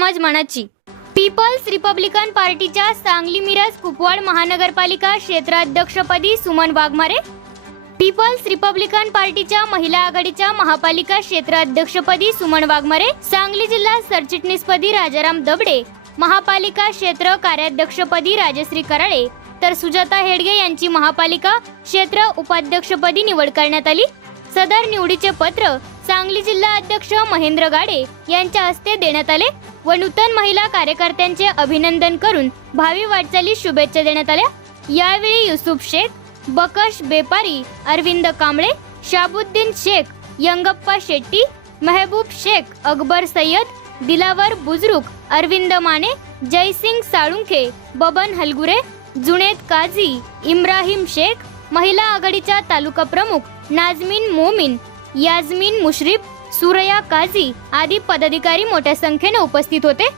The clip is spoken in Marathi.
मानाची. पीपल्स रिपब्लिकन पार्टीच्या सांगली मिरज कुपवाड महानगरपालिका क्षेत्राध्यक्षपदी सुमन वाघमारे पीपल्स रिपब्लिकन पार्टीच्या महिला आघाडीच्या महापालिका क्षेत्राध्यक्षपदी सुमन वाघमारे सांगली जिल्हा सरचिटणीसपदी राजाराम दबडे महापालिका क्षेत्र कार्याध्यक्षपदी राजश्री कराळे तर सुजाता हेडगे यांची महापालिका क्षेत्र उपाध्यक्षपदी निवड करण्यात आली. सदर निवडीचे पत्र सांगली जिल्हा अध्यक्ष महेंद्र गाडे यांच्या हस्ते देण्यात आले. व नूतन महिला कार्यकर्त्यांचे अभिनंदन करून भावी वाटचाली शुभेच्छा देण्यात आल्या. यावेळी युसुफ शेख बकश बेपारी अरविंद कांबळे शाबुद्दीन शेख यंगप्पा शेट्टी मेहबूब शेख अकबर सय्यद दिलावर बुजरुक अरविंद माने जयसिंग साळुंखे बबन हलगुरे जुनेद काझी इम्राहिम शेख महिला आघाडीच्या तालुका प्रमुख नाजमीन मोमीन याजमीन मुश्रीफ सुरया काझी आदी पदाधिकारी मोठ्या संख्येने उपस्थित होते.